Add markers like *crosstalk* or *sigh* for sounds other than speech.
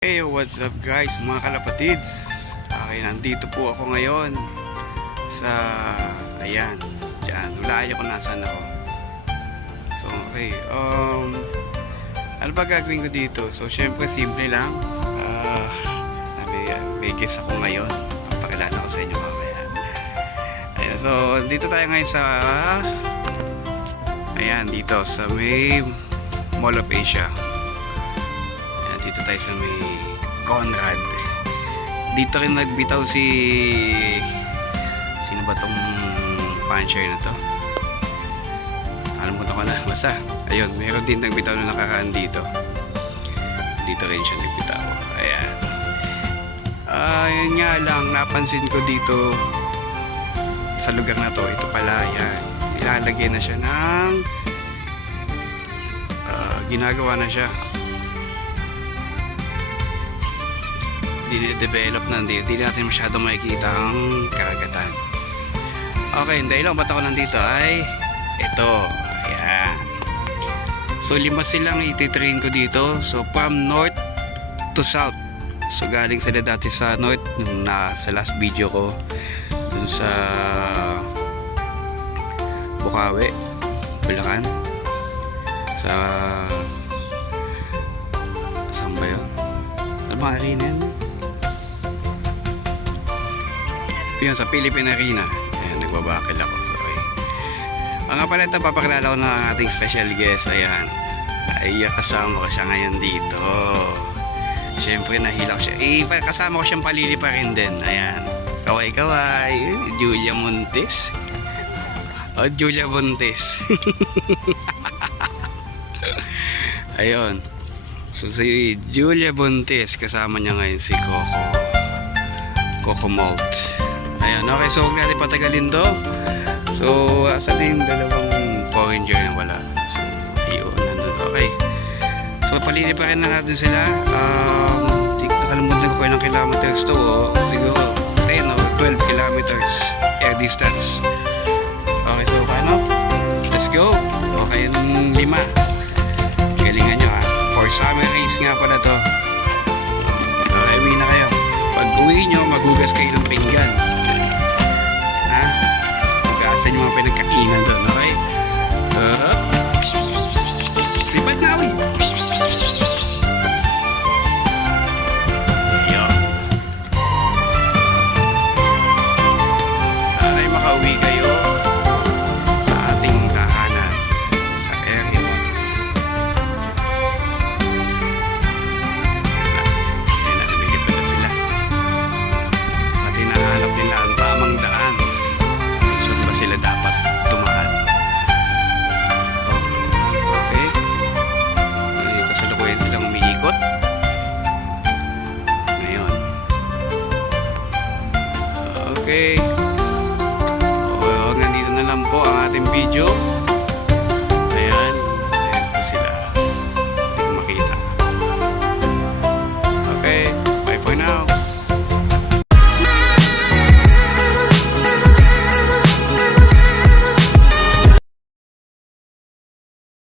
Hey, what's up guys, mga kalapatids? Okay, nandito po ako ngayon sa, ayan, dyan, wala ko nasan ako. So, okay, um, ano ba gagawin ko dito? So, syempre, simple lang. Ah, may, may guest ako ngayon. Papakilala ko sa inyo mamaya. Ayan, so, dito tayo ngayon sa, ayan, dito, sa may Mall of Asia. Dito tayo sa may Conrad. Dito rin nagbitaw si... Sino ba tong puncher na to? Alam ko ko na. Basta, ayun, meron din nagbitaw na nakaraan dito. Dito rin siya nagbitaw. Ayan. Ayun nga lang, napansin ko dito sa lugar na to, ito pala, yan. Nilalagyan na siya ng ah, ginagawa na siya dinidevelop na hindi, natin masyado makikita ang karagatan. Okay, dahil lang ba't ako nandito ay ito. Ayan. So lima silang ititrain ko dito. So from north to south. So galing sila dati sa north nung na sa last video ko dun sa Bukawi, Bulacan. Sa saan ba yun? Ano ba arena? Yun, sa Philippine Arena. Ayan, nagbabakil ako. Sorry. Ang nga pala ito, papakilala ko ang ating special guest. Ayan. Ay, kasama ko siya ngayon dito. Siyempre, nahila ko siya. Eh, kasama ko siyang palili pa rin din. Ayan. Kaway-kaway. Julia Montes. Oh, Julia Montes. *laughs* Ayun. So, si Julia Buntis, kasama niya ngayon si Coco. Coco Malt. Ayan, okay. So, huwag natin patagalin to. So, asa na yung dalawang foreigner na wala. So, ayun, nandun. Okay. So, palili pa rin na natin sila. Um, nakalimutan ko kung ilang kilometers to. O, siguro 10 o 12 kilometers air distance. Okay, so paano? Let's go. Okay, yung lima. Galingan nyo ha. For summer race nga pala to. Okay, uwi na kayo. Pag uwi nyo, magugas kayo ng pinggan. Ha? Hugasan yung mga pinagkainan doon, okay? Uh, Okay. So, hanggang dito na lang po ang ating video.